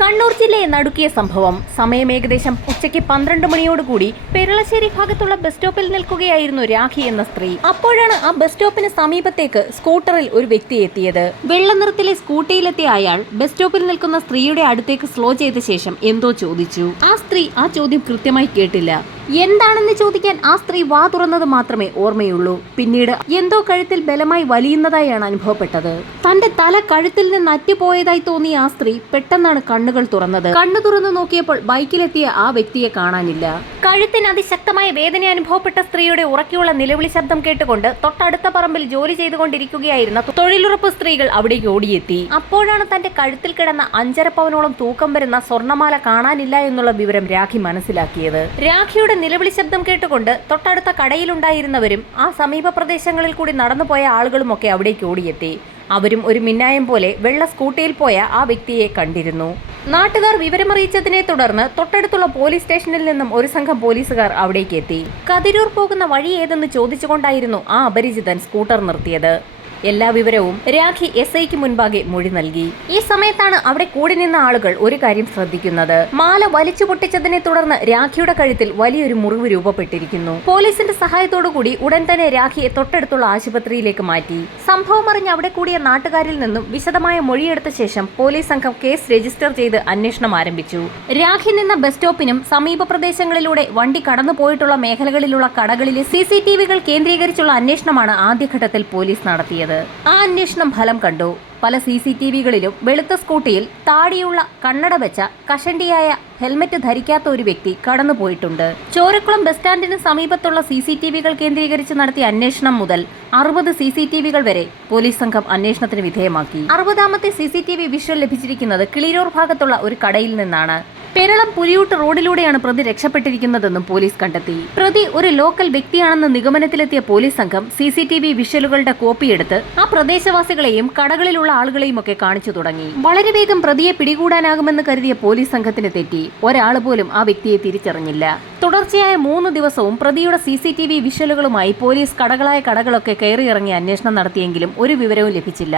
കണ്ണൂർ ജില്ലയെ നടുക്കിയ സംഭവം. സമയം ഏകദേശം ഉച്ചയ്ക്ക് 12 മണിയോടുകൂടി പെരളശ്ശേരി ഭാഗത്തുള്ള ബസ് സ്റ്റോപ്പിൽ നിൽക്കുകയായിരുന്നു രാഖി എന്ന സ്ത്രീ. അപ്പോഴാണ് ആ ബസ് സ്റ്റോപ്പിന് സമീപത്തേക്ക് സ്കൂട്ടറിൽ ഒരു വ്യക്തി എത്തിയത്. വെള്ള നിറത്തിലെ സ്കൂട്ടിയിലെത്തിയ അയാൾ ബസ് സ്റ്റോപ്പിൽ നിൽക്കുന്ന സ്ത്രീയുടെ അടുത്തേക്ക് സ്ലോ ചെയ്ത ശേഷം എന്തോ ചോദിച്ചു. ആ സ്ത്രീ ആ ചോദ്യം കൃത്യമായി കേട്ടില്ല. എന്താണെന്ന് ചോദിക്കാൻ ആ സ്ത്രീ വാ തുറന്നത് മാത്രമേ ഓർമ്മയുള്ളൂ. പിന്നീട് എന്തോ കഴുത്തിൽ ബലമായി വലിയുന്നതായാണ് അനുഭവപ്പെട്ടത്. തന്റെ തല കഴുത്തിൽ നിന്ന് അറ്റുപോയതായി തോന്നിയ ആ സ്ത്രീ പെട്ടെന്നാണ് കണ്ണുകൾ തുറന്നത്. കണ്ണു തുറന്നു നോക്കിയപ്പോൾ ബൈക്കിലെത്തിയ ആ വ്യക്തിയെ കാണാനില്ല. കഴുത്തിന് അതിശക്തമായ വേദന അനുഭവപ്പെട്ട സ്ത്രീയുടെ ഉറക്കെയുള്ള നിലവിളി ശബ്ദം കേട്ടുകൊണ്ട് തൊട്ടടുത്ത പറമ്പിൽ ജോലി ചെയ്തുകൊണ്ടിരിക്കുകയായിരുന്ന തൊഴിലുറപ്പ് സ്ത്രീകൾ അവിടേക്ക് ഓടിയെത്തി. അപ്പോഴാണ് തന്റെ കഴുത്തിൽ കിടന്ന 5.5 പവനോളം തൂക്കം വരുന്ന സ്വർണ്ണമാല കാണാനില്ല എന്നുള്ള വിവരം രാഖി മനസ്സിലാക്കിയത്. രാഖിയുടെ നിലവിളി ശബ്ദം കേട്ടുകൊണ്ട് തൊട്ടടുത്ത കടയിലുണ്ടായിരുന്നവരും ആ സമീപ പ്രദേശങ്ങളിൽ കൂടി നടന്നുപോയ ആളുകളുമൊക്കെ അവിടേക്ക് ഓടിയെത്തി. അവരും ഒരു മിന്നായം പോലെ വെള്ള സ്കൂട്ടിയിൽ പോയ ആ വ്യക്തിയെ കണ്ടിരുന്നു. നാട്ടുകാർ വിവരമറിയിച്ചതിനെ തുടർന്ന് തൊട്ടടുത്തുള്ള പോലീസ് സ്റ്റേഷനിൽ നിന്നും ഒരു സംഘം പോലീസുകാർ അവിടേക്ക് എത്തി. കതിരൂർ പോകുന്ന വഴി ഏതെന്ന് ചോദിച്ചുകൊണ്ടായിരുന്നു ആ അപരിചിതൻ സ്കൂട്ടർ നിർത്തിയത്. എല്ലാ വിവരവും രാഖി SIക്ക് മുൻപാകെ മൊഴി നൽകി. ഈ സമയത്താണ് അവിടെ കൂടി നിന്ന ആളുകൾ ഒരു കാര്യം ശ്രദ്ധിക്കുന്നത്. മാല വലിച്ചു പൊട്ടിച്ചതിനെ തുടർന്ന് രാഖിയുടെ കഴുത്തിൽ വലിയൊരു മുറിവ് രൂപപ്പെട്ടിരിക്കുന്നു. പോലീസിന്റെ സഹായത്തോടുകൂടി ഉടൻ തന്നെ രാഖിയെ തൊട്ടടുത്തുള്ള ആശുപത്രിയിലേക്ക് മാറ്റി. സംഭവം അറിഞ്ഞ് അവിടെ കൂടിയ നാട്ടുകാരിൽ നിന്നും വിശദമായ മൊഴിയെടുത്ത ശേഷം പോലീസ് സംഘം കേസ് രജിസ്റ്റർ ചെയ്ത് അന്വേഷണം ആരംഭിച്ചു. രാഖി നിന്ന ബസ് സ്റ്റോപ്പിനും സമീപ പ്രദേശങ്ങളിലൂടെ വണ്ടി കടന്നുപോയിട്ടുള്ള മേഖലകളിലുള്ള കടകളിലെ CCTVകൾ കേന്ദ്രീകരിച്ചുള്ള അന്വേഷണമാണ് ആദ്യഘട്ടത്തിൽ പോലീസ് നടത്തിയത്. ആ അന്വേഷണം ഫലം കണ്ടു. പല CCTVകളിലും വെളുത്ത സ്കൂട്ടിയിൽ താടിയുള്ള കണ്ണട വെച്ച കഷണ്ടിയായ ഹെൽമറ്റ് ധരിക്കാത്ത ഒരു വ്യക്തി കടന്നുപോയിട്ടുണ്ട്. ചോരക്കുളം ബസ് സ്റ്റാൻഡിന് സമീപത്തുള്ള CCTVകൾ കേന്ദ്രീകരിച്ച് നടത്തിയ അന്വേഷണം മുതൽ 60 CCTVകൾ വരെ പോലീസ് സംഘം അന്വേഷണത്തിന് വിധേയമാക്കി. 60ാമത്തെ CCTV വിഷ്വൽ ലഭിച്ചിരിക്കുന്നത് കിളിരൂർ ഭാഗത്തുള്ള ഒരു കടയിൽ നിന്നാണ്. പെരളം പുലിയൂട്ട് റോഡിലൂടെയാണ് പ്രതി രക്ഷപ്പെട്ടിരിക്കുന്നതെന്നും പോലീസ് കണ്ടെത്തി. പ്രതി ഒരു ലോക്കൽ വ്യക്തിയാണെന്ന് നിഗമനത്തിലെത്തിയ പോലീസ് സംഘം CCTV വിഷ്വലുകളുടെ കോപ്പിയെടുത്ത് ആ പ്രദേശവാസികളെയും കടകളിലുള്ള ആളുകളെയും ഒക്കെ കാണിച്ചു തുടങ്ങി. വളരെ വേഗം പ്രതിയെ പിടികൂടാനാകുമെന്ന് കരുതിയ പോലീസ് സംഘത്തിന് തെറ്റി. ഒരാൾ പോലും ആ വ്യക്തിയെ തിരിച്ചറിഞ്ഞില്ല. തുടർച്ചയായ 3 ദിവസവും പ്രതിയുടെ CCTV വിഷ്വലുകളുമായി പോലീസ് കടകളായ കടകളൊക്കെ കയറിയിറങ്ങി അന്വേഷണം നടത്തിയെങ്കിലും ഒരു വിവരവും ലഭിച്ചില്ല.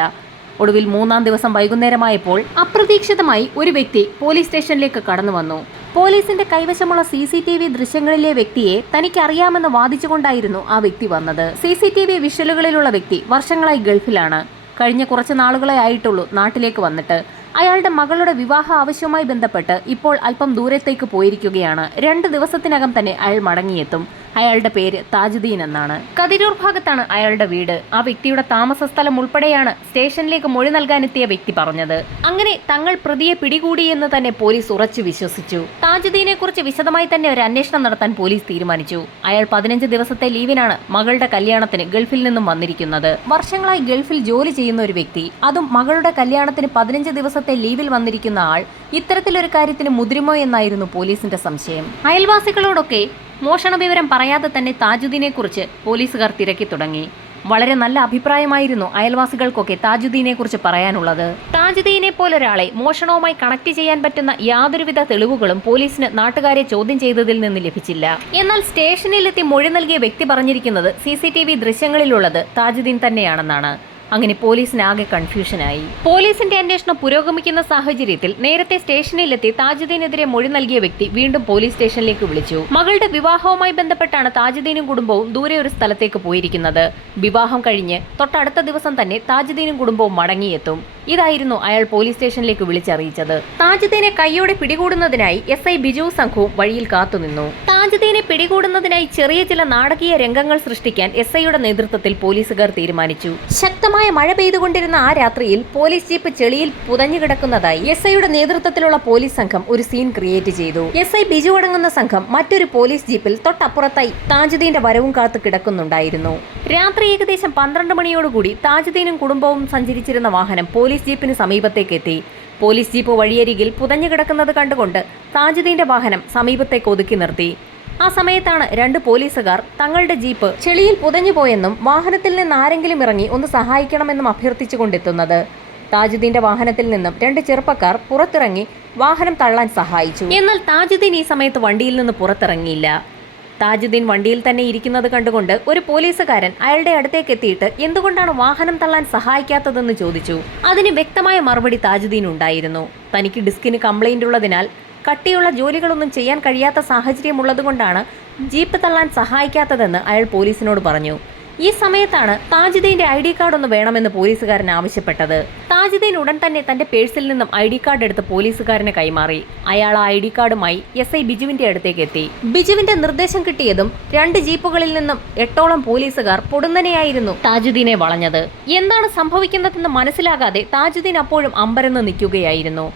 ഒടുവിൽ 3-ാം ദിവസം വൈകുന്നേരമായപ്പോൾ അപ്രതീക്ഷിതമായി ഒരു വ്യക്തി പോലീസ് സ്റ്റേഷനിലേക്ക് കടന്നു വന്നു. പോലീസിന്റെ കൈവശമുള്ള CCTV ദൃശ്യങ്ങളിലെ വ്യക്തിയെ തനിക്കറിയാമെന്ന് വാദിച്ചുകൊണ്ടായിരുന്നു ആ വ്യക്തി വന്നത്. CCTV വിഷ്വലുകളിലുള്ള വ്യക്തി വർഷങ്ങളായി ഗൾഫിലാണ്. കഴിഞ്ഞ കുറച്ച് നാളുകളെ ആയിട്ടുള്ളൂ നാട്ടിലേക്ക് വന്നിട്ട്. അയാളുടെ മകളുടെ വിവാഹ ആവശ്യവുമായി ബന്ധപ്പെട്ട് ഇപ്പോൾ അല്പം ദൂരത്തേക്ക് പോയിരിക്കുകയാണ്. 2 ദിവസത്തിനകം തന്നെ അയാൾ മടങ്ങിയെത്തും. അയാളുടെ പേര് താജുദ്ദീൻ എന്നാണ്. കതിരൂർ ഭാഗത്താണ് അയാളുടെ വീട്. ആ വ്യക്തിയുടെ താമസ സ്ഥലം ഉൾപ്പെടെയാണ് സ്റ്റേഷനിലേക്ക് മൊഴി നൽകാനെത്തിയ വ്യക്തി പറഞ്ഞത്. അങ്ങനെ തങ്ങൾ പ്രതിയെ പിടികൂടിയെന്ന് തന്നെ പോലീസ് ഉറച്ചു വിശ്വസിച്ചു. താജുദ്ദീനെ കുറിച്ച് വിശദമായി തന്നെ ഒരു അന്വേഷണം നടത്താൻ പോലീസ് തീരുമാനിച്ചു. അയാൾ 15 ദിവസത്തെ ലീവിനാണ് മകളുടെ കല്യാണത്തിന് ഗൾഫിൽ നിന്നും വന്നിരിക്കുന്നത്. വർഷങ്ങളായി ഗൾഫിൽ ജോലി ചെയ്യുന്ന ഒരു വ്യക്തി, അതും മകളുടെ കല്യാണത്തിന് 15 ദിവസത്തെ ലീവിൽ വന്നിരിക്കുന്ന ആൾ ഇത്തരത്തിലൊരു കാര്യത്തിന് മുതിരുമോ എന്നായിരുന്നു പോലീസിന്റെ സംശയം. അയൽവാസികളോടൊക്കെ മോഷണ വിവരം പറയാതെ തന്നെ താജുദ്ദീനെ കുറിച്ച് പോലീസുകാർ തിരക്കി തുടങ്ങി. വളരെ നല്ല അഭിപ്രായമായിരുന്നു അയൽവാസികൾക്കൊക്കെ താജുദ്ദീനെ കുറിച്ച് പറയാനുള്ളത്. താജുദ്ദീനെ പോലൊരാളെ മോഷണവുമായി കണക്ട് ചെയ്യാൻ പറ്റുന്ന യാതൊരുവിധ തെളിവുകളും പോലീസിന് നാട്ടുകാരെ ചോദ്യം ചെയ്തതിൽ നിന്ന് ലഭിച്ചില്ല. എന്നാൽ സ്റ്റേഷനിലെത്തി മൊഴി നൽകിയ വ്യക്തി പറഞ്ഞിരിക്കുന്നത് CCTV ദൃശ്യങ്ങളിലുള്ളത് താജുദ്ദീൻ തന്നെയാണെന്നാണ്. അങ്ങനെ പോലീസിനാകെ കൺഫ്യൂഷനായി. പോലീസിന്റെ അന്വേഷണം പുരോഗമിക്കുന്ന സാഹചര്യത്തിൽ നേരത്തെ സ്റ്റേഷനിലെത്തി താജുദ്ദീനെതിരെ മൊഴി നൽകിയ വ്യക്തി വീണ്ടും പോലീസ് സ്റ്റേഷനിലേക്ക് വിളിച്ചു. മകളുടെ വിവാഹവുമായി ബന്ധപ്പെട്ടാണ് താജുദ്ദീനും കുടുംബവും ദൂരെ ഒരു സ്ഥലത്തേക്ക് പോയിരിക്കുന്നത്. വിവാഹം കഴിഞ്ഞ് തൊട്ടടുത്ത ദിവസം തന്നെ താജുദ്ദീനും കുടുംബവും മടങ്ങിയെത്തും. ഇതായിരുന്നു അയാൾ പോലീസ് സ്റ്റേഷനിലേക്ക് വിളിച്ചറിയിച്ചത്. താജുദ്ദീനെ കൈയോടെ പിടികൂടുന്നതിനായി SI ബിജു സംഘവും വഴിയിൽ കാത്തുനിന്നു. താജുദ്ദീനെ പിടികൂടുന്നതിനായി ചെറിയ ചില നാടകീയ രംഗങ്ങൾ സൃഷ്ടിക്കാൻ SIയുടെ നേതൃത്വത്തിൽ പോലീസുകാർ തീരുമാനിച്ചു. ശക്തമായ മഴ പെയ്തുകൊണ്ടിരുന്ന ആ രാത്രിയിൽ പോലീസ് ജീപ്പ് ചെളിയിൽ പുതഞ്ഞുകിടക്കുന്നതായി SIയുടെ നേതൃത്വത്തിലുള്ള പോലീസ് സംഘം ഒരു സീൻ ക്രിയേറ്റ് ചെയ്തു. SI ബിജു അടങ്ങുന്ന സംഘം മറ്റൊരു പോലീസ് ജീപ്പിൽ തൊട്ടപ്പുറത്തായി താജുദ്ദീന്റെ വരവും കാത്തു കിടക്കുന്നുണ്ടായിരുന്നു. രാത്രി ഏകദേശം 12 മണിയോടുകൂടി താജുദ്ദീനും കുടുംബവും സഞ്ചരിച്ചിരുന്ന വാഹനം പോലീസ് ജീപ്പിന് സമീപത്തേക്ക് എത്തി. പോലീസ് ജീപ്പ് വഴിയരികിൽ പുതഞ്ഞു കിടക്കുന്നത് കണ്ടുകൊണ്ട് താജുദ്ദീന്റെ വാഹനം സമീപത്തേക്ക് ഒതുക്കി നിർത്തി. ആ സമയത്താണ് 2 പോലീസുകാർ തങ്ങളുടെ ജീപ്പ് ചെളിയിൽ പുതഞ്ഞുപോയെന്നും വാഹനത്തിൽ നിന്ന് ആരെങ്കിലും ഇറങ്ങി ഒന്ന് സഹായിക്കണമെന്നും അഭ്യർത്ഥിച്ചുകൊണ്ടെത്തുന്നത്. താജുദ്ദീന്റെ വാഹനത്തിൽ നിന്നും 2 ചെറുപ്പക്കാർ പുറത്തിറങ്ങി വാഹനം തള്ളാൻ സഹായിച്ചു. എന്നാൽ താജുദ്ദീൻ ഈ സമയത്ത് വണ്ടിയിൽ നിന്ന് പുറത്തിറങ്ങിയില്ല. താജുദ്ദീൻ വണ്ടിയിൽ തന്നെ ഇരിക്കുന്നത് കണ്ടുകൊണ്ട് ഒരു പോലീസുകാരൻ അയാളുടെ അടുത്തേക്ക് എത്തിയിട്ട് എന്തുകൊണ്ടാണ് വാഹനം തള്ളാൻ സഹായിക്കാത്തതെന്ന് ചോദിച്ചു. അതിന് വ്യക്തമായ മറുപടി താജുദ്ദീൻ ഉണ്ടായിരുന്നു. തനിക്ക് ഡിസ്കിന് കംപ്ലൈന്റ് ഉള്ളതിനാൽ കട്ടിയുള്ള ജോലികളൊന്നും ചെയ്യാൻ കഴിയാത്ത സാഹചര്യമുള്ളതുകൊണ്ടാണ് ജീപ്പ് തള്ളാൻ സഹായിക്കാത്തതെന്ന് അയാൾ പോലീസിനോട് പറഞ്ഞു. ഈ സമയത്താണ് താജുദ്ദീന്റെ ID കാർഡ് ഒന്ന് വേണമെന്ന് പോലീസുകാരൻ ആവശ്യപ്പെട്ടത്. താജുദ്ദീൻ ഉടൻ തന്നെ തന്റെ പേഴ്സിൽ നിന്നും ID കാർഡ് എടുത്ത് പോലീസുകാരന് കൈമാറി. അയാൾ ആ ID കാർഡുമായി SI ബിജുവിന്റെ അടുത്തേക്ക് എത്തി. ബിജുവിന്റെ നിർദ്ദേശം കിട്ടിയതും 2 ജീപ്പുകളിൽ നിന്നും 8ഓളം പോലീസുകാർ പൊടുന്നനെയായിരുന്നു താജുദ്ദീനെ വളഞ്ഞത്. എന്താണ് സംഭവിക്കുന്നതെന്ന് മനസ്സിലാകാതെ താജുദ്ദീൻ അപ്പോഴും അമ്പരന്ന് നിൽക്കുകയായിരുന്നു.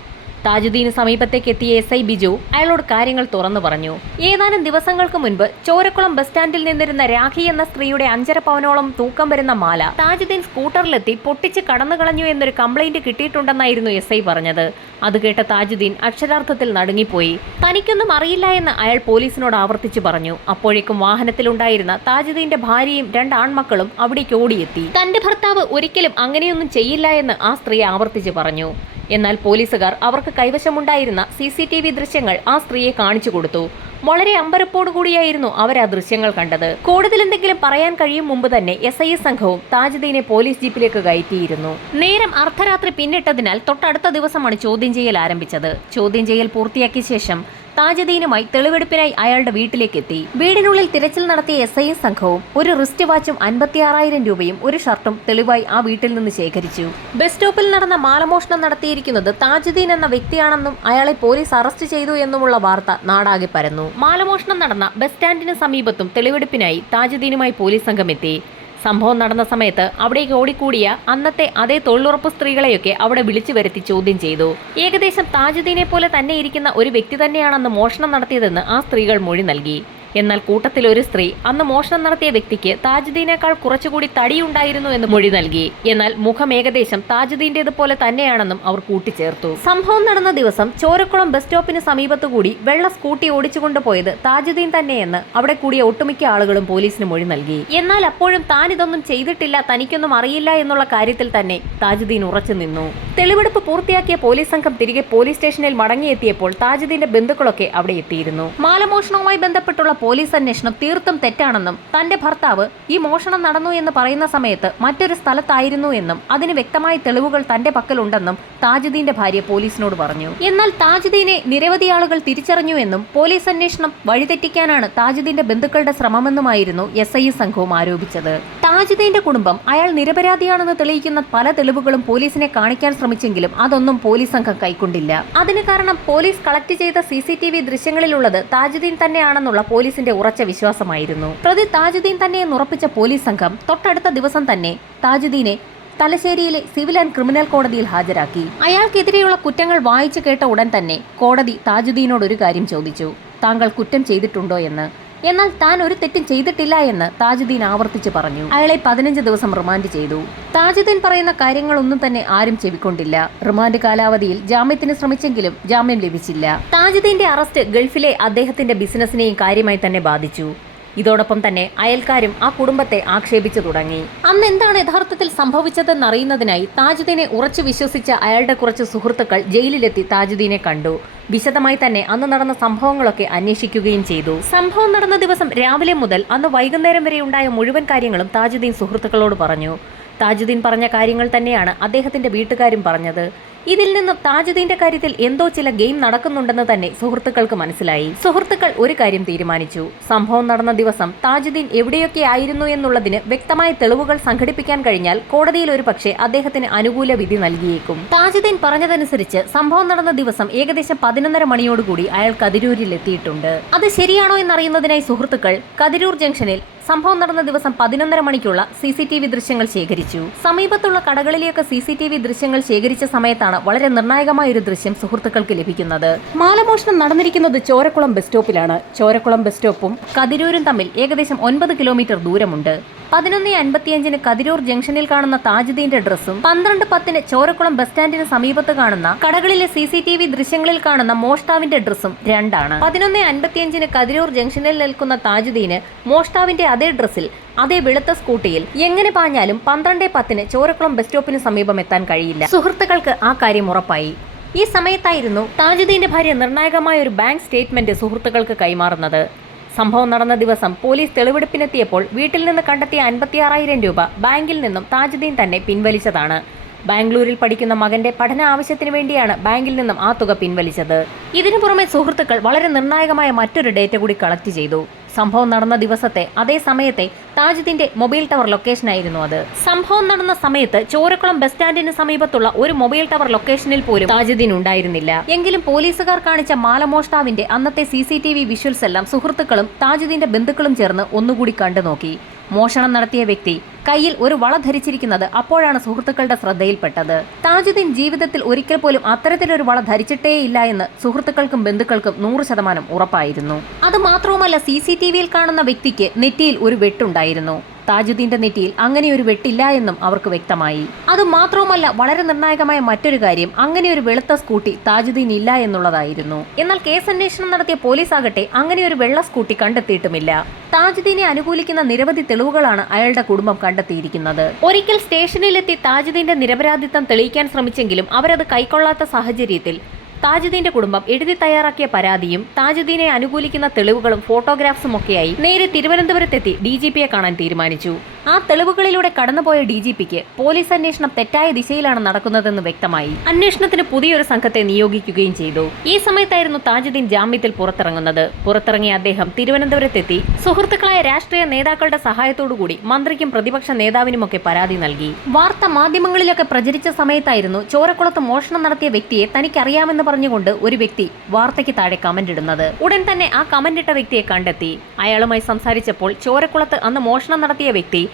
താജുദ്ദീന് സമീപത്തേക്ക് എത്തിയ SI ബിജു അയാളോട് കാര്യങ്ങൾ തുറന്നു പറഞ്ഞു. ഏതാനും ദിവസങ്ങൾക്ക് മുൻപ് ചോരക്കുളം ബസ് സ്റ്റാൻഡിൽ നിന്നിരുന്ന രാഖി എന്ന സ്ത്രീയുടെ 5.5 പവനോളം തൂക്കം വരുന്ന മാല താജുദ്ദീൻ സ്കൂട്ടറിലെത്തി പൊട്ടിച്ച് കടന്നു കളഞ്ഞു എന്നൊരു കംപ്ലൈന്റ് കിട്ടിയിട്ടുണ്ടെന്നായിരുന്നു SI പറഞ്ഞത്. അത് കേട്ട താജുദ്ദീൻ അക്ഷരാർത്ഥത്തിൽ നടുങ്ങിപ്പോയി. തനിക്കൊന്നും അറിയില്ല എന്ന് അയാൾ പോലീസിനോട് ആവർത്തിച്ചു പറഞ്ഞു. അപ്പോഴേക്കും വാഹനത്തിലുണ്ടായിരുന്ന താജുദ്ദീന്റെ ഭാര്യയും 2 ആൺമക്കളും അവിടേക്ക് ഓടിയെത്തി. തന്റെ ഭർത്താവ് ഒരിക്കലും അങ്ങനെയൊന്നും ചെയ്യില്ല എന്ന് ആ സ്ത്രീ ആവർത്തിച്ചു പറഞ്ഞു. എന്നാൽ പോലീസുകാർ അവർക്ക് കൈവശമുണ്ടായിരുന്ന CCTV ദൃശ്യങ്ങൾ ആ സ്ത്രീയെ കാണിച്ചു കൊടുത്തു. വളരെ അമ്പരപ്പോടുകൂടിയായിരുന്നു അവർ ആ ദൃശ്യങ്ങൾ കണ്ടത്. കൂടുതൽ എന്തെങ്കിലും പറയാൻ കഴിയും മുമ്പ് തന്നെ SI സംഘവും താജുദ്ദീനെ പോലീസ് ജീപ്പിലേക്ക് കയറ്റിയിരുന്നു. നേരം അർദ്ധരാത്രി പിന്നിട്ടതിനാൽ തൊട്ടടുത്ത ദിവസമാണ് ചോദ്യം ചെയ്യൽ ആരംഭിച്ചത്. ചോദ്യം ചെയ്യൽ പൂർത്തിയാക്കിയ ശേഷം താജുദ്ദീനുമായി തെളിവെടുപ്പിനായി അയാളുടെ വീട്ടിലേക്ക് എത്തി. വീടിനുള്ളിൽ തിരച്ചിൽ നടത്തിയ SI സംഘവും ഒരു റിസ്റ്റ് വാച്ചും 56,000 രൂപയും ഒരു ഷർട്ടും തെളിവായി ആ വീട്ടിൽ നിന്ന് ശേഖരിച്ചു. ബസ് സ്റ്റോപ്പിൽ നടന്ന മാലമോഷണം നടത്തിയിരിക്കുന്നത് താജുദ്ദീൻ എന്ന വ്യക്തിയാണെന്നും അയാളെ പോലീസ് അറസ്റ്റ് ചെയ്തു എന്നുമുള്ള വാർത്ത നാടാകെ പരന്നു. മാലമോഷണം നടന്ന ബസ് സ്റ്റാൻഡിന് സമീപത്തും തെളിവെടുപ്പിനായി താജുദ്ദീനുമായി പോലീസ് സംഘം എത്തി. സംഭവം നടന്ന സമയത്ത് അവിടേക്ക് ഓടിക്കൂടിയ അന്നത്തെ അതേ തൊഴിലുറപ്പ് സ്ത്രീകളെയൊക്കെ അവിടെ വിളിച്ചു വരുത്തി ചോദ്യം ചെയ്തു. ഏകദേശം താജുദ്ദീനെ പോലെ തന്നെ ഇരിക്കുന്ന ഒരു വ്യക്തി തന്നെയാണെന്ന് മോഷണം നടത്തിയതെന്ന് ആ സ്ത്രീകൾ മൊഴി നൽകി. എന്നാൽ കൂട്ടത്തിൽ ഒരു സ്ത്രീ അന്ന് മോഷണം നടത്തിയ വ്യക്തിക്ക് താജുദ്ദീനേക്കാൾ കുറച്ചുകൂടി തടിയുണ്ടായിരുന്നു എന്ന് മൊഴി നൽകി. എന്നാൽ മുഖം ഏകദേശം താജുദ്ദീന്റേതുപോലെ തന്നെയാണെന്നും അവർ കൂട്ടിച്ചേർത്തു. സംഭവം നടന്ന ദിവസം ചോരക്കുളം ബസ് സ്റ്റോപ്പിന് സമീപത്തുകൂടി വെള്ള സ്കൂട്ടി ഓടിച്ചുകൊണ്ടുപോയത് താജുദ്ദീൻ തന്നെയെന്ന് അവിടെ കൂടിയ ഒട്ടുമിക്ക ആളുകളും പോലീസിന് മൊഴി നൽകി. എന്നാൽ അപ്പോഴും താൻ ഇതൊന്നും ചെയ്തിട്ടില്ല, തനിക്കൊന്നും അറിയില്ല എന്നുള്ള കാര്യത്തിൽ തന്നെ താജുദ്ദീൻ ഉറച്ചു നിന്നു. തെളിവെടുപ്പ് പൂർത്തിയാക്കിയ പോലീസ് സംഘം തിരികെ പോലീസ് സ്റ്റേഷനിൽ മടങ്ങിയെത്തിയപ്പോൾ താജുദ്ദീന്റെ ബന്ധുക്കളൊക്കെ അവിടെ എത്തിയിരുന്നു. മാലമോഷണവുമായി ബന്ധപ്പെട്ടുള്ള പോലീസ് അന്വേഷണം തീർത്തും തെറ്റാണെന്നും തന്റെ ഭർത്താവ് ഈ മോഷണം നടന്നു എന്ന് പറയുന്ന സമയത്ത് മറ്റൊരു സ്ഥലത്തായിരുന്നു എന്നും അതിന് വ്യക്തമായ തെളിവുകൾ തന്റെ പക്കലുണ്ടെന്നും താജുദ്ദീന്റെ ഭാര്യ പോലീസിനോട് പറഞ്ഞു. എന്നാൽ താജുദ്ദീനെ നിരവധി ആളുകൾ തിരിച്ചറിഞ്ഞു എന്നും പോലീസ് അന്വേഷണം വഴിതെറ്റിക്കാനാണ് താജുദ്ദീന്റെ ബന്ധുക്കളുടെ ശ്രമമെന്നുമായിരുന്നു SI സംഘവും ആരോപിച്ചത്. താജുദ്ദീന്റെ കുടുംബം അയാൾ നിരപരാധിയാണെന്ന് തെളിയിക്കുന്ന പല തെളിവുകളും പോലീസിനെ കാണിക്കാൻ ശ്രമിച്ചെങ്കിലും അതൊന്നും പോലീസ് സംഘം കൈക്കൊണ്ടില്ല. അതിന് കാരണം പോലീസ് കളക്ട് ചെയ്ത CCTV ദൃശ്യങ്ങളിലുള്ളത് താജുദ്ദീൻ തന്നെയാണെന്നുള്ള പോലീസിന്റെ ഉറച്ച വിശ്വാസമായിരുന്നു. പ്രതി താജുദ്ദീൻ തന്നെയെന്ന് ഉറപ്പിച്ച പോലീസ് സംഘം തൊട്ടടുത്ത ദിവസം തന്നെ താജുദ്ദീനെ തലശ്ശേരിയിലെ സിവിൽ ആൻഡ് ക്രിമിനൽ കോടതിയിൽ ഹാജരാക്കി. അയാൾക്കെതിരെയുള്ള കുറ്റങ്ങൾ വായിച്ചു കേട്ട ഉടൻ തന്നെ കോടതി താജുദ്ദീനോട് ഒരു കാര്യം ചോദിച്ചു: താങ്കൾ കുറ്റം ചെയ്തിട്ടുണ്ടോ എന്ന്. എന്നാൽ താൻ ഒരു തെറ്റും ചെയ്തിട്ടില്ല എന്ന് താജുദ്ദീൻ ആവർത്തിച്ച് പറഞ്ഞു. അയാളെ 15 ദിവസം റിമാൻഡ് ചെയ്തു. താജുദ്ദീൻ പറയുന്ന കാര്യങ്ങളൊന്നും തന്നെ ആരും ചെവിക്കൊണ്ടില്ല. റിമാൻഡ് കാലാവധിയിൽ ജാമ്യത്തിന് ശ്രമിച്ചെങ്കിലും ജാമ്യം ലഭിച്ചില്ല. താജുദ്ദീന്റെ അറസ്റ്റ് ഗൾഫിലെ അദ്ദേഹത്തിന്റെ ബിസിനസിനെയും കാര്യമായി തന്നെ ബാധിച്ചു. ഇതോടൊപ്പം തന്നെ അയൽക്കാരും ആ കുടുംബത്തെ ആക്ഷേപിച്ചു തുടങ്ങി. അന്ന് എന്താണ് യഥാർത്ഥത്തിൽ സംഭവിച്ചതെന്നറിയുന്നതിനായി താജുദ്ദീനെ ഉറച്ചു വിശ്വസിച്ച അയാളുടെ കുറച്ച് സുഹൃത്തുക്കൾ ജയിലിലെത്തി താജുദ്ദീനെ കണ്ടു. വിശദമായി തന്നെ അന്ന് നടന്ന സംഭവങ്ങളൊക്കെ അന്വേഷിക്കുകയും ചെയ്തു. സംഭവം നടന്ന ദിവസം രാവിലെ മുതൽ അന്ന് വൈകുന്നേരം വരെ ഉണ്ടായ മുഴുവൻ കാര്യങ്ങളും താജുദ്ദീൻ സുഹൃത്തുക്കളോട് പറഞ്ഞു. താജുദ്ദീൻ പറഞ്ഞ കാര്യങ്ങൾ തന്നെയാണ് അദ്ദേഹത്തിന്റെ വീട്ടുകാരും പറഞ്ഞത്. ഇതിൽ നിന്നും താജുദ്ദീന്റെ കാര്യത്തിൽ എന്തോ ചില ഗെയിം നടക്കുന്നുണ്ടെന്ന് തന്നെ സുഹൃത്തുക്കൾക്ക് മനസ്സിലായി. സുഹൃത്തുക്കൾ ഒരു കാര്യം തീരുമാനിച്ചു: സംഭവം നടന്ന ദിവസം താജുദ്ദീൻ എവിടെയൊക്കെ ആയിരുന്നു എന്നുള്ളതിന് വ്യക്തമായ തെളിവുകൾ സംഘടിപ്പിക്കാൻ കഴിഞ്ഞാൽ കോടതിയിൽ ഒരു പക്ഷേ അദ്ദേഹത്തിന് അനുകൂല വിധി നൽകിയേക്കും. താജുദ്ദീൻ പറഞ്ഞതനുസരിച്ച് സംഭവം നടന്ന ദിവസം ഏകദേശം 11:30 മണിയോടുകൂടി അയാൾ കതിരൂരിൽ എത്തിയിട്ടുണ്ട്. അത് ശരിയാണോ എന്നറിയുന്നതിനായി സുഹൃത്തുക്കൾ കതിരൂർ ജംഗ്ഷനിൽ സംഭവം നടന്ന ദിവസം 11:30 മണിക്കുള്ള CCTV ദൃശ്യങ്ങൾ ശേഖരിച്ചു. സമീപത്തുള്ള കടകളിലേക്ക് CCTV ദൃശ്യങ്ങൾ ശേഖരിച്ച സമയത്താണ് വളരെ നിർണായകമായ ഒരു ദൃശ്യം സുഹൃത്തുക്കൾക്ക് ലഭിക്കുന്നത്. മാലമോഷണം നടന്നിരിക്കുന്നത് ചോരക്കുളം ബസ് സ്റ്റോപ്പിലാണ്. ചോരക്കുളം ബസ് സ്റ്റോപ്പും കതിരൂരും തമ്മിൽ ഏകദേശം 9 കിലോമീറ്റർ ദൂരമുണ്ട്. 11:55 കതിരൂർ ജംഗ്ഷനിൽ കാണുന്ന താജുദ്ദീന്റെ ഡ്രസ്സും 12:10 ചോരക്കുളം ബസ് സ്റ്റാൻഡിന് സമീപത്ത് കാണുന്ന കടകളിലെ CCTV ദൃശ്യങ്ങളിൽ കാണുന്ന മോഷ്ടാവിന്റെ ഡ്രസ്സും രണ്ടാണ്. 11:55 കതിരൂർ ജംഗ്ഷനിൽ നിൽക്കുന്ന താജുദ്ദീന് മോഷ്ടാവിന്റെ അതേ ഡ്രസ്സിൽ അതേ വെളുത്ത സ്കൂട്ടിയിൽ എങ്ങനെ പാഞ്ഞാലും 12:10 ചോരക്കുളം ബസ് സ്റ്റോപ്പിന് സമീപം എത്താൻ കഴിയില്ല. സുഹൃത്തുക്കൾക്ക് ആ കാര്യം ഉറപ്പായി. ഈ സമയത്തായിരുന്നു താജുദ്ദീന്റെ ഭാര്യ നിർണായകമായ ഒരു ബാങ്ക് സ്റ്റേറ്റ്മെന്റ് സുഹൃത്തുക്കൾക്ക് കൈമാറുന്നത്. സംഭവം നടന്ന ദിവസം പോലീസ് തെളിവെടുപ്പിനെത്തിയപ്പോൾ വീട്ടിൽ നിന്ന് കണ്ടെത്തിയ 56,000 രൂപ ബാങ്കിൽ നിന്നും താജുദ്ദീൻ തന്നെ പിൻവലിച്ചതാണ്. ബാംഗ്ലൂരിൽ പഠിക്കുന്ന മകന്റെ പഠന ആവശ്യത്തിന് വേണ്ടിയാണ് ബാങ്കിൽ നിന്നും ആ തുക പിൻവലിച്ചത്. ഇതിനു പുറമെ സുഹൃത്തുക്കൾ വളരെ നിർണായകമായ മറ്റൊരു ഡേറ്റ കൂടി കളക്ട് ചെയ്തു. സംഭവം നടന്ന ദിവസത്തെ അതേ സമയത്തെ താജുദ്ദീന്റെ മൊബൈൽ ടവർ ലൊക്കേഷനായിരുന്നു അത്. സംഭവം നടന്ന സമയത്ത് ചോരക്കുളം ബസ് സ്റ്റാൻഡിന് സമീപത്തുള്ള ഒരു മൊബൈൽ ടവർ ലൊക്കേഷനിൽ പോലും താജുദ്ദീൻ ഉണ്ടായിരുന്നില്ല. എങ്കിലും പോലീസുകാർ കാണിച്ച മാലമോഷ്ടാവിന്റെ അന്നത്തെ CCTV വിഷ്വൽസ് എല്ലാം സുഹൃത്തുക്കളും താജുദ്ദീന്റെ ബന്ധുക്കളും ചേർന്ന് ഒന്നുകൂടി കണ്ടുനോക്കി. മോഷണം നടത്തിയ വ്യക്തി കയ്യിൽ ഒരു വള ധരിച്ചിരിക്കുന്നത് അപ്പോഴാണ് സുഹൃത്തുക്കളുടെ ശ്രദ്ധയിൽപ്പെട്ടത്. താജുദ്ദീൻ ജീവിതത്തിൽ ഒരിക്കൽ പോലും അത്തരത്തിലൊരു വള ധരിച്ചിട്ടേയില്ല എന്ന് സുഹൃത്തുക്കൾക്കും ബന്ധുക്കൾക്കും 100% ഉറപ്പായിരുന്നു. അത് മാത്രവുമല്ല, CCTVയിൽ കാണുന്ന വ്യക്തിക്ക് നെറ്റിയിൽ ഒരു വെട്ടുണ്ടായിരുന്നു. താജുദ്ദീന്റെ നെറ്റിയിൽ അങ്ങനെ ഒരു വെട്ടില്ല എന്നും അവർക്ക് വ്യക്തമായി. അതുമാത്രവുമല്ല, വളരെ നിർണായകമായ മറ്റൊരു കാര്യം, അങ്ങനെ ഒരു വെളുത്ത സ്കൂട്ടി താജുദ്ദീൻ ഇല്ല എന്നുള്ളതായിരുന്നു. എന്നാൽ കേസ് അന്വേഷണം നടത്തിയ പോലീസ് ആകട്ടെ അങ്ങനെ ഒരു വെള്ള സ്കൂട്ടി കണ്ടെത്തിയിട്ടുമില്ല. താജുദ്ദീനെ അനുകൂലിക്കുന്ന നിരവധി തെളിവുകളാണ് അയാളുടെ കുടുംബം കണ്ടെത്തിയിരിക്കുന്നത്. ഒരിക്കൽ സ്റ്റേഷനിലെത്തി താജുദ്ദീന്റെ നിരപരാധിത്വം തെളിയിക്കാൻ ശ്രമിച്ചെങ്കിലും അവരത് കൈക്കൊള്ളാത്ത സാഹചര്യത്തിൽ താജുദ്ദീന്റെ കുടുംബം എഴുതി തയ്യാറാക്കിയ പരാതിയും താജുദ്ദീനെ അനുകൂലിക്കുന്ന തെളിവുകളും ഫോട്ടോഗ്രാഫ്സും ഒക്കെയായി നേരെ തിരുവനന്തപുരത്തെത്തി DGPയെ കാണാൻ തീരുമാനിച്ചു. ആ തെളിവുകളിലൂടെ കടന്നുപോയ DGPക്ക് പോലീസ് അന്വേഷണം തെറ്റായ ദിശയിലാണ് നടക്കുന്നതെന്ന് വ്യക്തമായി. അന്വേഷണത്തിന് പുതിയൊരു സംഘത്തെ നിയോഗിക്കുകയും ചെയ്തു. ഈ സമയത്തായിരുന്നു താജുദ്ദീൻ ജാമ്യത്തിൽ പുറത്തിറങ്ങുന്നത്. പുറത്തിറങ്ങിയ അദ്ദേഹം തിരുവനന്തപുരത്തെത്തി സുഹൃത്തുക്കളായ രാഷ്ട്രീയ നേതാക്കളുടെ സഹായത്തോടുകൂടി മന്ത്രിക്കും പ്രതിപക്ഷ നേതാവിനുമൊക്കെ പരാതി നൽകി. വാർത്താ മാധ്യമങ്ങളിലൊക്കെ പ്രചരിച്ച സമയത്തായിരുന്നു ചോരക്കുളത്ത് മോഷണം നടത്തിയ വ്യക്തിയെ തനിക്കറിയാമെന്ന് പറഞ്ഞുകൊണ്ട് ഒരു വ്യക്തി വാർത്തയ്ക്ക് താഴെ കമന്റ് ഇടുന്നത്. ഉടൻ തന്നെ ആ കമന്റ് ഇട്ട വ്യക്തിയെ കണ്ടെത്തി. അയാളുമായി സംസാരിച്ചപ്പോൾ ചോരക്കുളത്ത് അന്ന് മോഷണം നടത്തിയ വ്യക്തി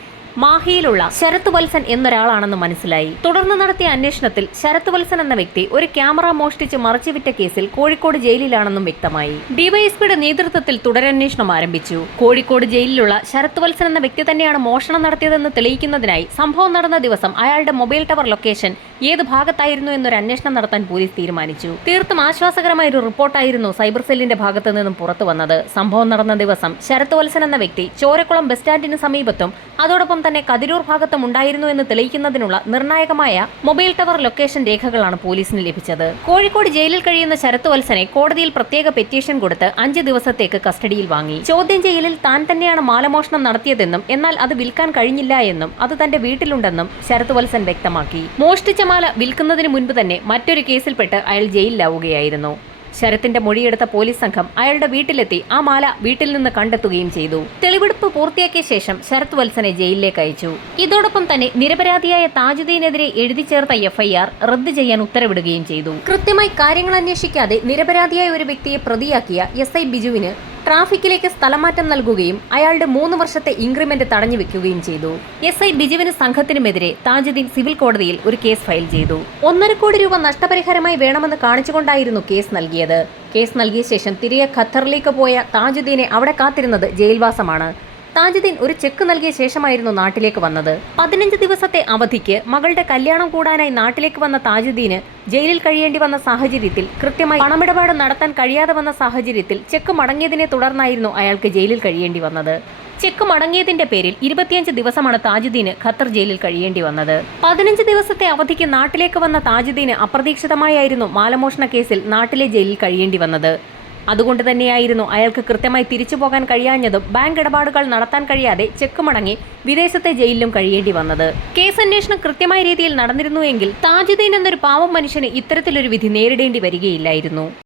മാഹിയിലുള്ള ശരത് വത്സൻ എന്നൊരാളാണെന്ന് മനസ്സിലായി. തുടർന്ന് നടത്തിയ അന്വേഷണത്തിൽ ശരത് വത്സൻ എന്ന വ്യക്തി ഒരു ക്യാമറ മോഷ്ടിച്ച് മറച്ചുവിറ്റ കേസിൽ കോഴിക്കോട് ജയിലിലാണെന്നും വ്യക്തമായി. ഡിവൈഎസ്പിയുടെ നേതൃത്വത്തിൽ തുടരന്വേഷണം ആരംഭിച്ചു. കോഴിക്കോട് ജയിലിലുള്ള ശരത് വത്സൻ എന്ന വ്യക്തി തന്നെയാണ് മോഷണം നടത്തിയതെന്ന് തെളിയിക്കുന്നതിനായി സംഭവം നടന്ന ദിവസം അയാളുടെ മൊബൈൽ ടവർ ലൊക്കേഷൻ ഏത് ഭാഗത്തായിരുന്നു എന്നൊരു അന്വേഷണം നടത്താൻ പോലീസ് തീരുമാനിച്ചു. തീർത്തും ആശ്വാസകരമായ ഒരു റിപ്പോർട്ടായിരുന്നു സൈബർ സെല്ലിന്റെ ഭാഗത്തു നിന്നും പുറത്തു വന്നത്. സംഭവം നടന്ന ദിവസം ശരത് വത്സൻ എന്ന വ്യക്തി ചോരക്കുളം ബസ് സ്റ്റാൻഡിന് സമീപത്തും അതോടൊപ്പം തന്നെ കതിരൂർ ഭാഗത്തും ഉണ്ടായിരുന്നു എന്ന് തെളിയിക്കുന്നതിനുള്ള നിർണായകമായ മൊബൈൽ ടവർ ലൊക്കേഷൻ രേഖകളാണ് പോലീസിന് ലഭിച്ചത്. കോഴിക്കോട് ജയിലിൽ കഴിയുന്ന ശരത് വത്സനെ കോടതിയിൽ പ്രത്യേക പെറ്റീഷൻ കൊടുത്ത് 5 ദിവസത്തേക്ക് കസ്റ്റഡിയിൽ വാങ്ങി. ചോദ്യം ചെയ്യലിൽ താൻ തന്നെയാണ് മാലമോഷണം നടത്തിയതെന്നും എന്നാൽ അത് വിൽക്കാൻ കഴിഞ്ഞില്ല എന്നും അത് തന്റെ വീട്ടിലുണ്ടെന്നും ശരത് വത്സൻ വ്യക്തമാക്കി. മോഷ്ടിച്ച മാല വിൽക്കുന്നതിന് മുൻപ് തന്നെ മറ്റൊരു കേസിൽപ്പെട്ട് അയാൾ ജയിലിലാവുകയായിരുന്നു. ശരത്തിന്റെ മൊഴിയെടുത്ത പോലീസ് സംഘം അയാളുടെ വീട്ടിലെത്തി ആ മാല വീട്ടിൽ നിന്ന് കണ്ടെത്തുകയും ചെയ്തു. തെളിവെടുപ്പ് പൂർത്തിയാക്കിയ ശേഷം ശരത് വത്സനെ ജയിലിലേക്ക് അയച്ചു. ഇതോടൊപ്പം തന്നെ നിരപരാധിയായ താജുദ്ദീനെതിരെ എഴുതി ചേർത്ത FIR റദ്ദ് ചെയ്യാൻ ഉത്തരവിടുകയും ചെയ്തു. കൃത്യമായി കാര്യങ്ങൾ അന്വേഷിക്കാതെ നിരപരാധിയായ ഒരു വ്യക്തിയെ പ്രതിയാക്കിയ SI ബിജുവിന് ട്രാഫിക്കിലേക്ക് സ്ഥലമാറ്റം നൽകുകയും അയാളുടെ 3 വർഷത്തെ ഇൻക്രിമെന്റ് തടഞ്ഞു വെക്കുകയും ചെയ്തു. SI ബിജുവിന് സംഘത്തിനുമെതിരെ താജുദ്ദീൻ സിവിൽ കോടതിയിൽ ഒരു കേസ് ഫയൽ ചെയ്തു. 1.5 കോടി രൂപ നഷ്ടപരിഹാരമായി വേണമെന്ന് കാണിച്ചുകൊണ്ടായിരുന്നു കേസ് നൽകിയത്. കേസ് നൽകിയ ശേഷം തിരികെ ഖത്തറിലേക്ക് പോയ താജുദ്ദീനെ അവിടെ കാത്തിരുന്നത് ജയിൽവാസമാണ്. താജുദ്ദീൻ ഒരു ചെക്ക് നൽകിയ ശേഷമായിരുന്നു നാട്ടിലേക്ക് വന്നത്. 15 ദിവസത്തെ അവധിക്ക് മകളുടെ കല്യാണം കൂടാനായി നാട്ടിലേക്ക് വന്ന താജുദ്ദീന് ജയിലിൽ കഴിയേണ്ടി വന്ന സാഹചര്യത്തിൽ കൃത്യമായി പണമിടപാട് നടത്താൻ കഴിയാതെ വന്ന സാഹചര്യത്തിൽ ചെക്ക് മടങ്ങിയതിനെ തുടർന്നായിരുന്നു അയാൾക്ക് ജയിലിൽ കഴിയേണ്ടി വന്നത്. ചെക്ക് മടങ്ങിയതിന്റെ പേരിൽ 25 ദിവസമാണ് താജുദ്ദീന് ഖത്തർ ജയിലിൽ കഴിയേണ്ടി വന്നത്. 15 ദിവസത്തെ അവധിക്ക് നാട്ടിലേക്ക് വന്ന താജുദ്ദീന് അപ്രതീക്ഷിതമായിരുന്നു മാലമോഷണ കേസിൽ നാട്ടിലെ ജയിലിൽ കഴിയേണ്ടി വന്നത്. അതുകൊണ്ട് തന്നെയായിരുന്നു അയാൾക്ക് കൃത്യമായി തിരിച്ചു പോകാൻ കഴിയാഞ്ഞതും ബാങ്ക് ഇടപാടുകൾ നടത്താൻ കഴിയാതെ ചെക്ക് മടങ്ങി വിദേശത്തെ ജയിലിലും കഴിയേണ്ടി വന്നത്. കേസ് അന്വേഷണം കൃത്യമായ രീതിയിൽ നടന്നിരുന്നുവെങ്കിൽ താജുദ്ദീൻ എന്നൊരു പാവം മനുഷ്യന് ഇത്തരത്തിലൊരു വിധി നേരിടേണ്ടി വരികയില്ലായിരുന്നു.